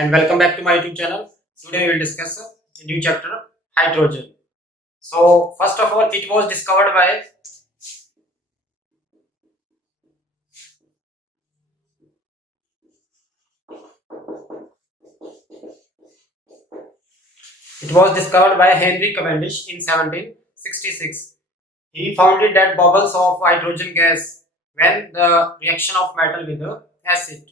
and welcome back to my YouTube channel. Today we will discuss a new chapter, hydrogen. So first of all, it was discovered by Henry Cavendish in 1766. He found it that bubbles of hydrogen gas when the reaction of metal with the acid.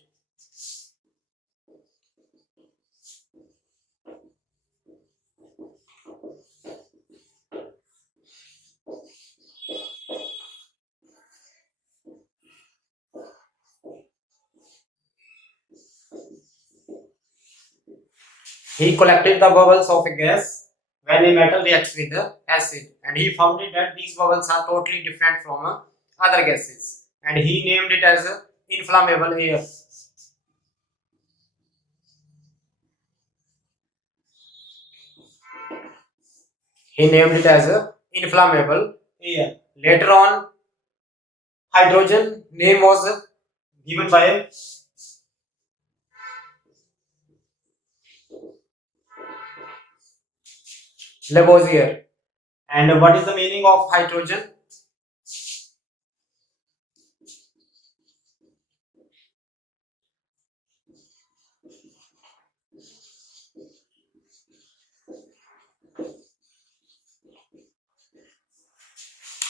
He collected the bubbles of a gas when a metal reacts with the acid, and he found it that these bubbles are totally different from other gases, and he named it as inflammable air. He named it as inflammable air. Later on, hydrogen name was given by Lavoisier. And what is the meaning of hydrogen?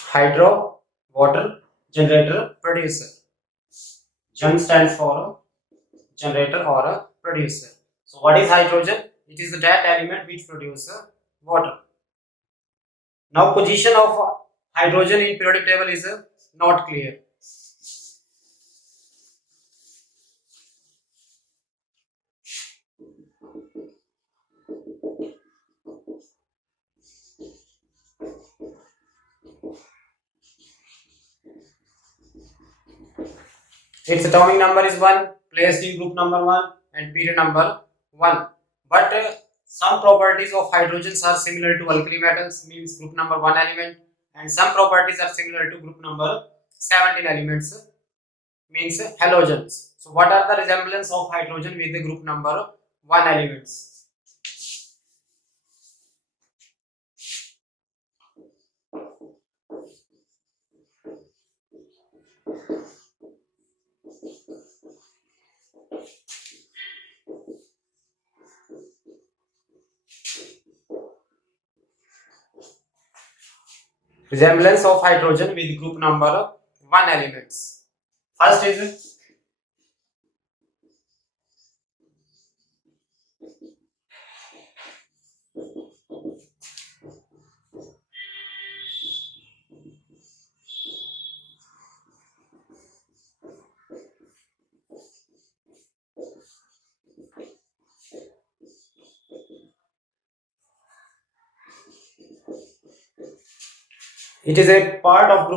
Hydro, water, generator, producer. Gen stands for generator or a producer. So what is hydrogen? It is that element which produces water. Now position of hydrogen in periodic table is not clear. Its atomic number is 1, placed in group number 1 and period number 1. But some properties of hydrogens are similar to alkali metals, means group number 1 element, and some properties are similar to group number 17 elements, means halogens. So what are the resemblance of hydrogen with the group number 1 elements? Resemblance of hydrogen with group number 1 elements. First is it is a part of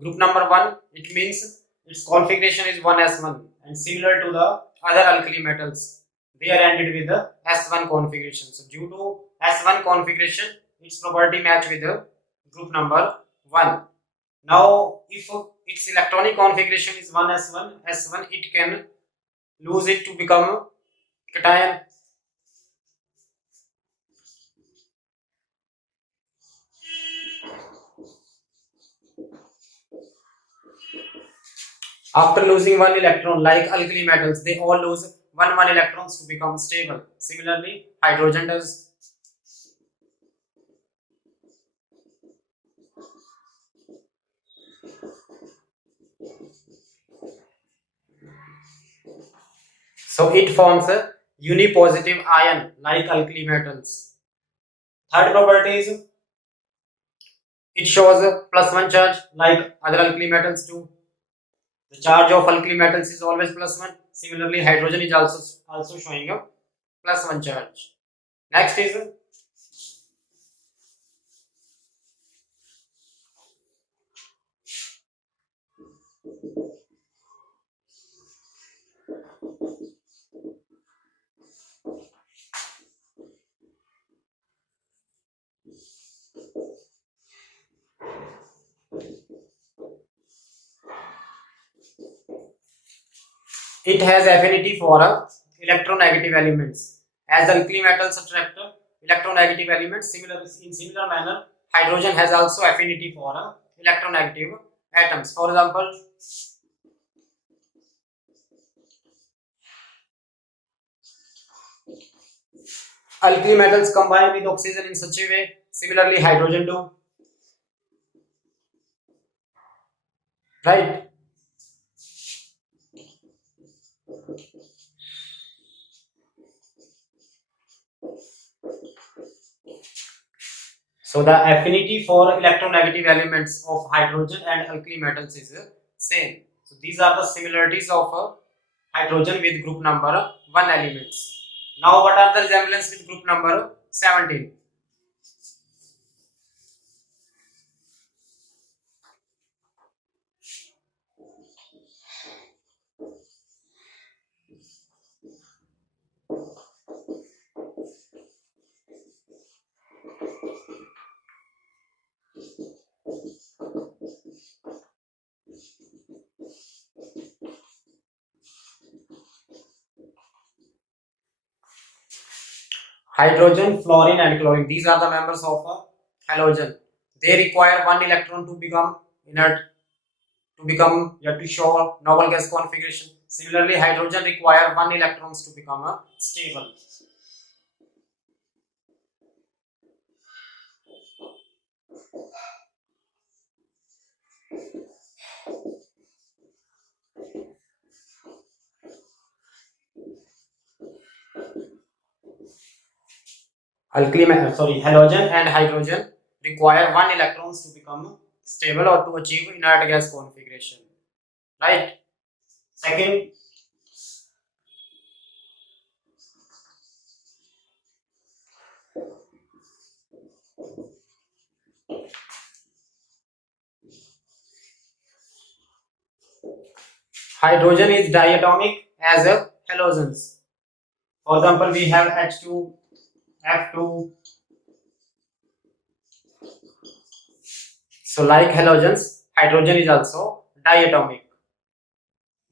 group number 1. It means its configuration is 1s1 and similar to the other alkali metals. They are ended with the s1 configuration. So due to s1 configuration, its property match with the group number 1. Now if its electronic configuration is 1s1, it can lose it to become cation. After losing one electron, like alkali metals, they all lose one electrons to become stable. Similarly, hydrogen does. So it forms a unipositive ion like alkali metals. Third property is it shows a +1 charge like other alkali metals do. The charge of alkali metals is always +1. Similarly, hydrogen is also showing a +1 charge. Next is it has affinity for a electronegative elements. As the alkali metals attract electronegative elements, in similar manner, hydrogen has also affinity for electronegative atoms. For example, alkali metals combine with oxygen in such a way. Similarly, hydrogen do. Right? So the affinity for electronegative elements of hydrogen and alkali metals is same. So these are the similarities of hydrogen with group number 1 elements. Now what are the resemblance with group number 17? Hydrogen, fluorine and chlorine. These are the members of halogen. They require one electron to become inert, to show noble gas configuration. Similarly, hydrogen require one electrons to become stable. Halogen and hydrogen require one electrons to become stable or to achieve inert gas configuration. Right? Second, hydrogen is diatomic as halogens. For example, we have H2, F2. So like halogens, hydrogen is also diatomic.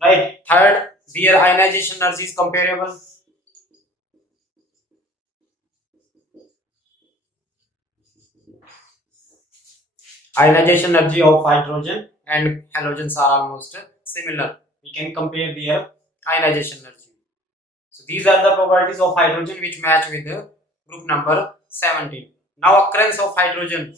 Right? Third, their ionization energy is comparable. Ionization energy of hydrogen and halogens are almost similar. We can compare their ionization energy. So these are the properties of hydrogen which match with the group number 17. Now occurrence of hydrogen.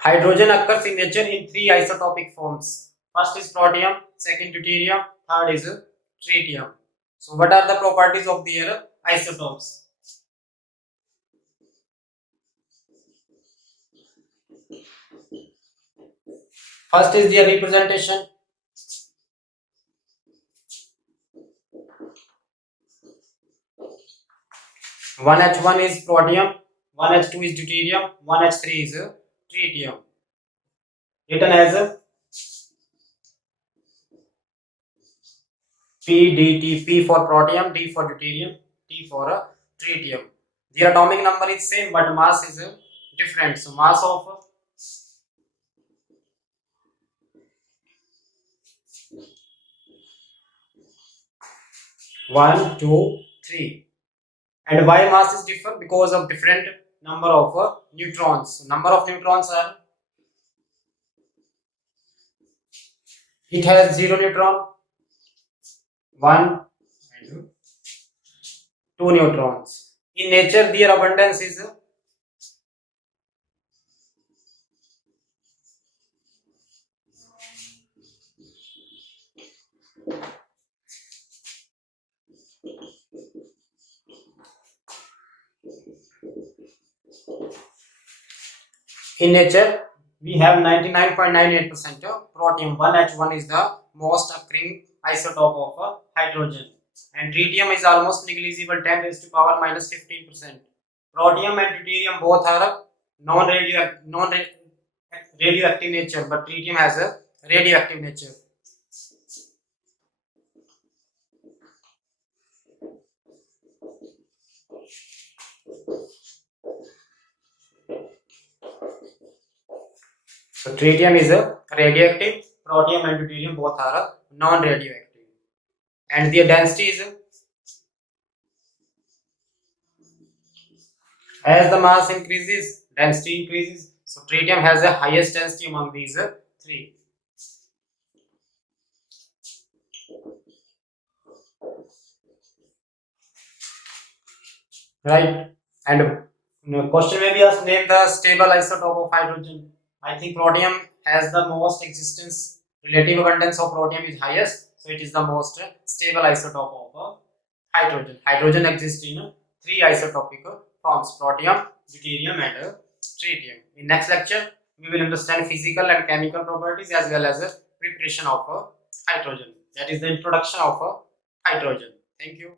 Hydrogen occurs in nature in three isotopic forms. First is protium, second deuterium, third is tritium. So what are the properties of their isotopes? First is their representation. One H1 is protium, one H2 is deuterium, one H3 is tritium. Written as PDT, P for protium, D for deuterium, T for tritium. Their atomic number is same but mass is different. So mass of 1, 2, 3. And why mass is different? Because of different number of neutrons. So number of neutrons are, it has 0 neutron, 1 and 2 neutrons. In nature their abundance is in nature we have 99.98% of protium. 1H1 is the most occurring isotope of hydrogen. And tritium is almost negligible, 10 raised to power minus 15%. Protium and deuterium both are non-radioactive nature, but tritium has a radioactive nature. So tritium is a radioactive, protium and deuterium both are non-radioactive, and the density is, as the mass increases, density increases. So tritium has the highest density among these three. Right? And question may be asked, name the stable isotope of hydrogen. I think protium has the most existence. Relative abundance of protium is highest, so it is the most stable isotope of hydrogen. Hydrogen exists in three isotopic forms: protium, deuterium, and tritium. In next lecture, we will understand physical and chemical properties as well as preparation of hydrogen. That is the introduction of hydrogen. Thank you.